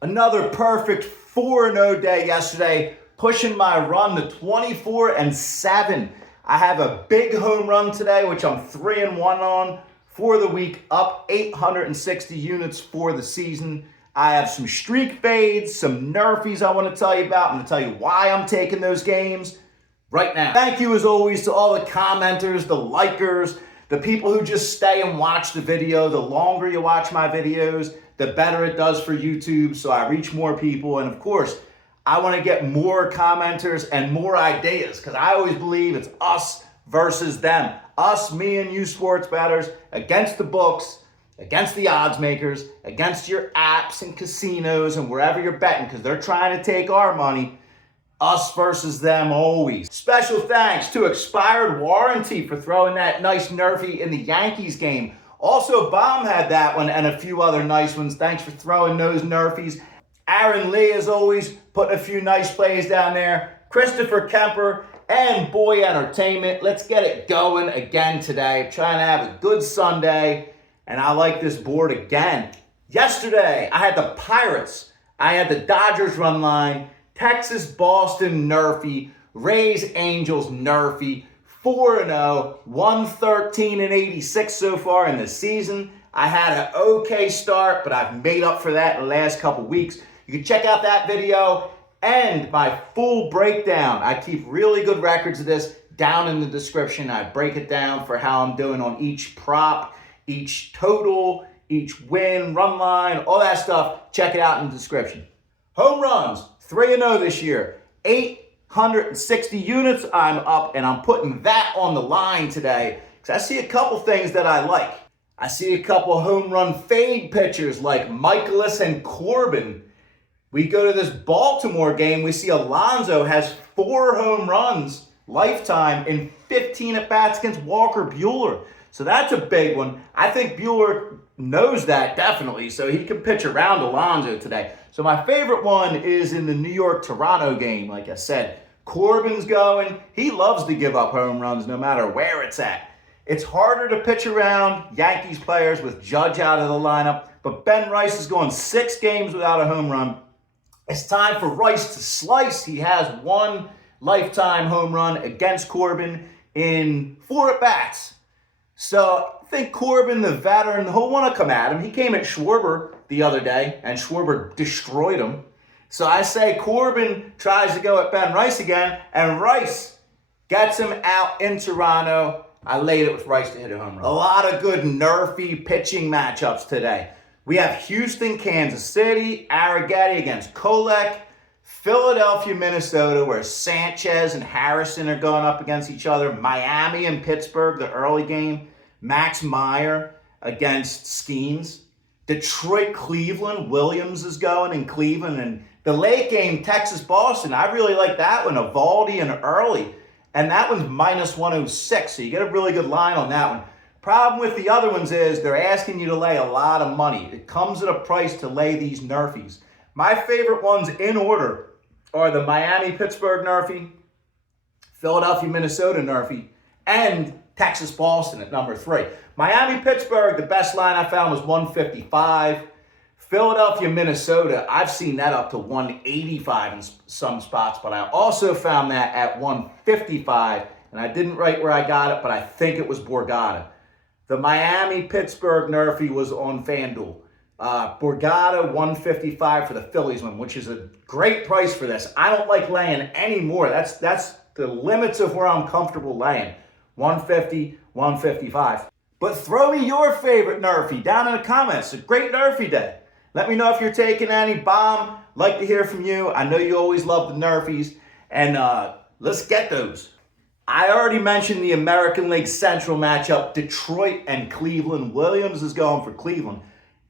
Another perfect 4-0 day yesterday, pushing my run to 24-7. I have a big home run today, which I'm 3-1 on for the week, up 860 units for the season. I have some streak fades, some NRFIs I want to tell you about. I'm going to tell you why I'm taking those games right now. Thank you as always to all the commenters, the likers, the people who just stay and watch the video. The longer you watch my videos, the better it does for YouTube, so I reach more people. And of course, I want to get more commenters and more ideas, because I always believe it's us versus them. Us, me and you sports bettors, against the books, against the odds makers, against your apps and casinos and wherever you're betting, because they're trying to take our money. Us versus them always. Special thanks to Expired Warranty for throwing that nice NRFI in the Yankees game. Also, Baum had that one and a few other nice ones. Thanks for throwing those NRFIs. Aaron Lee, as always, putting a few nice plays down there. Christopher Kemper and Boy Entertainment. Let's get it going again today. Trying to have a good Sunday, and I like this board again. Yesterday, I had the Pirates. I had the Dodgers run line. Texas, Boston, NRFI, Rays, Angels, NRFI, 4-0, 113-86 so far in the season. I had an okay start, but I've made up for that in the last couple weeks. You can check out that video and my full breakdown. I keep really good records of this down in the description. I break it down for how I'm doing on each prop, each total, each win, run line, all that stuff. Check it out in the description. Home runs, 3-0 this year, 860 units I'm up, and I'm putting that on the line today because I see a couple things that I like. I see a couple home run fade pitchers like Michaelis and Corbin. We go to this Baltimore game, we see Alonso has 4 home runs lifetime in 15 at-bats against Walker Buehler. So that's a big one. I think Buehler knows that definitely, so he can pitch around Alonso today. So my favorite one is in the New York-Toronto game. Like I said, Corbin's going. He loves to give up home runs no matter where it's at. It's harder to pitch around Yankees players with Judge out of the lineup, but Ben Rice is going 6 games without a home run. It's time for Rice to slice. He has 1 lifetime home run against Corbin in 4 at-bats. So I think Corbin, the veteran, he'll want to come at him. He came at Schwarber the other day, and Schwarber destroyed him. So I say Corbin tries to go at Ben Rice again, and Rice gets him out in Toronto. I laid it with Rice to hit a home run. A lot of good NRFI pitching matchups today. We have Houston, Kansas City, Arrighetti against Kolek, Philadelphia, Minnesota, where Sanchez and Harrison are going up against each other. Miami and Pittsburgh, the early game. Max Meyer against Skeens. Detroit, Cleveland, Williams is going in Cleveland. And the late game, Texas, Boston, I really like that one. Evaldi and early. And that one's minus 106, so you get a really good line on that one. Problem with the other ones is they're asking you to lay a lot of money. It comes at a price to lay these NRFIs. My favorite ones in order are the Miami-Pittsburgh NRFI, Philadelphia-Minnesota NRFI, and Texas-Boston at number 3. Miami-Pittsburgh, the best line I found was 155. Philadelphia-Minnesota, I've seen that up to 185 in some spots, but I also found that at 155, and I didn't write where I got it, but I think it was Borgata. The Miami-Pittsburgh NRFI was on FanDuel. Borgata, 155 for the Phillies one, which is a great price for this. I don't like laying any more. That's the limits of where I'm comfortable laying. 150, 155. But throw me your favorite NRFI down in the comments. It's a great NRFI day. Let me know if you're taking any. Bomb, like to hear from you. I know you always love the NRFIs. And let's get those. I already mentioned the American League Central matchup, Detroit and Cleveland. Williams is going for Cleveland.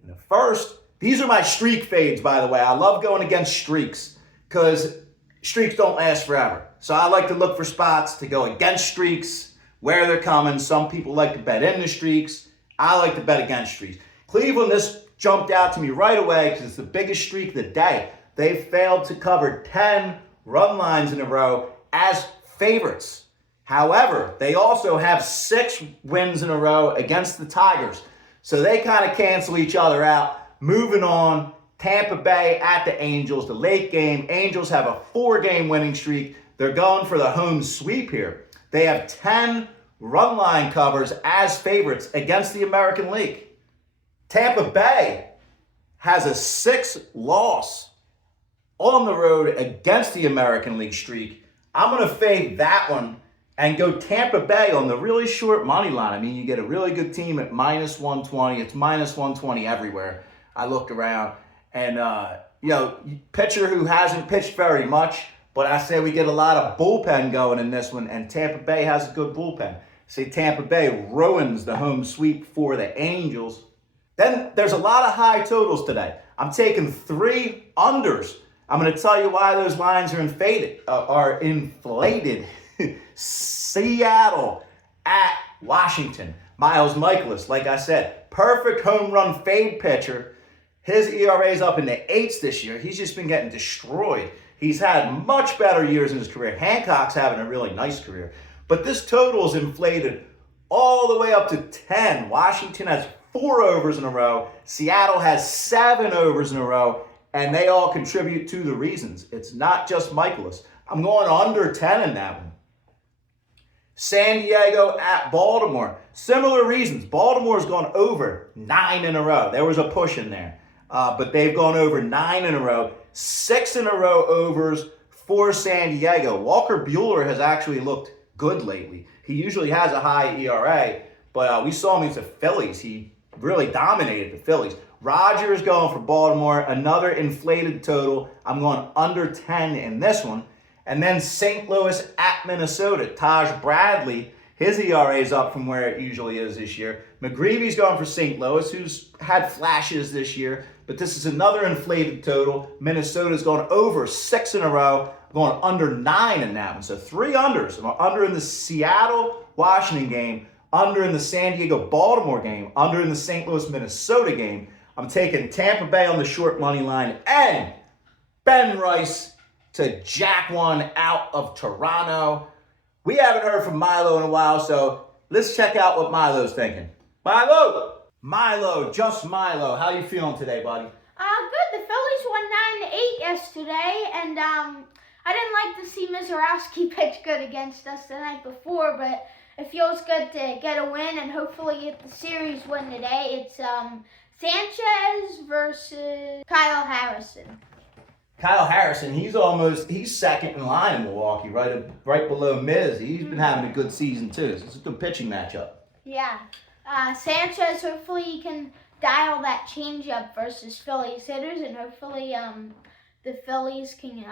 And first, these are my streak fades, by the way. I love going against streaks because streaks don't last forever. So I like to look for spots to go against streaks, where they're coming. Some people like to bet in the streaks. I like to bet against streaks. Cleveland, this jumped out to me right away because it's the biggest streak of the day. They failed to cover 10 run lines in a row as favorites. However, they also have 6 wins in a row against the Tigers. So they kind of cancel each other out. Moving on, Tampa Bay at the Angels, the late game. Angels have a 4-game winning streak. They're going for the home sweep here. They have 10 run line covers as favorites against the American League. Tampa Bay has a 6-loss on the road against the American League streak. I'm going to fade that one and go Tampa Bay on the really short money line. I mean, you get a really good team at minus 120. It's minus 120 everywhere. I looked around. And, pitcher who hasn't pitched very much, but I say we get a lot of bullpen going in this one, and Tampa Bay has a good bullpen. See, Tampa Bay ruins the home sweep for the Angels. Then there's a lot of high totals today. I'm taking 3 unders. I'm going to tell you why those lines are inflated. Seattle at Washington. Miles Michaelis, like I said, perfect home run fade pitcher. His ERA is up in the 8s this year. He's just been getting destroyed. He's had much better years in his career. Hancock's having a really nice career. But this total is inflated all the way up to 10. Washington has 4 overs in a row. Seattle has 7 overs in a row. And they all contribute to the reasons. It's not just Michaelis. I'm going under 10 in that one. San Diego at Baltimore. Similar reasons. Baltimore's gone over 9 in a row. There was a push in there. But they've gone over 9 in a row. 6 in a row overs for San Diego. Walker Buehler has actually looked good lately. He usually has a high ERA, but we saw him against the Phillies. He really dominated the Phillies. Rogers going for Baltimore. Another inflated total. I'm going under 10 in this one. And then St. Louis at Minnesota. Taj Bradley, his ERA is up from where it usually is this year. McGreevy's going for St. Louis, who's had flashes this year. But this is another inflated total. Minnesota's going over 6 in a row. I'm going under 9 in that one. So 3 unders. I'm under in the Seattle-Washington game, under in the San Diego-Baltimore game, under in the St. Louis-Minnesota game. I'm taking Tampa Bay on the short money line and Ben Rice to jack one out of Toronto. We haven't heard from Milo in a while, so let's check out what Milo's thinking. Milo! Milo, just Milo. How you feeling today, buddy? Good. The Phillies won 9-8 yesterday, and I didn't like to see Mizorowski pitch good against us the night before, but it feels good to get a win and hopefully get the series win today. It's Sanchez versus Kyle Harrison. Kyle Harrison, he's second in line in Milwaukee, right below Miz. He's been having a good season too. So it's a good pitching matchup. Yeah. Sanchez, hopefully he can dial that changeup versus Phillies hitters, and hopefully the Phillies can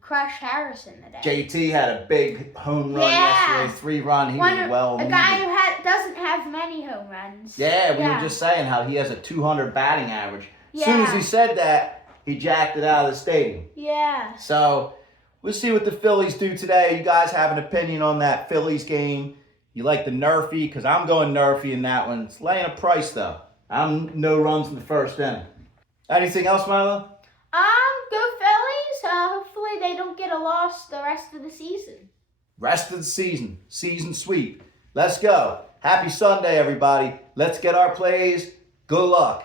crush Harrison today. JT had a big home run yesterday, 3-run. He was well needed. A guy who doesn't have many home runs. Yeah, we were just saying how he has a 200 batting average. Yeah. As soon as he said that, he jacked it out of the stadium. Yeah. So we'll see what the Phillies do today. You guys have an opinion on that Phillies game? You like the NRFI? Because I'm going NRFI in that one. It's laying a price, though. I'm no runs in the first inning. Anything else, Milo? Go Phillies. Hopefully they don't get a loss the rest of the season. Rest of the season. Season sweep. Let's go. Happy Sunday, everybody. Let's get our plays. Good luck.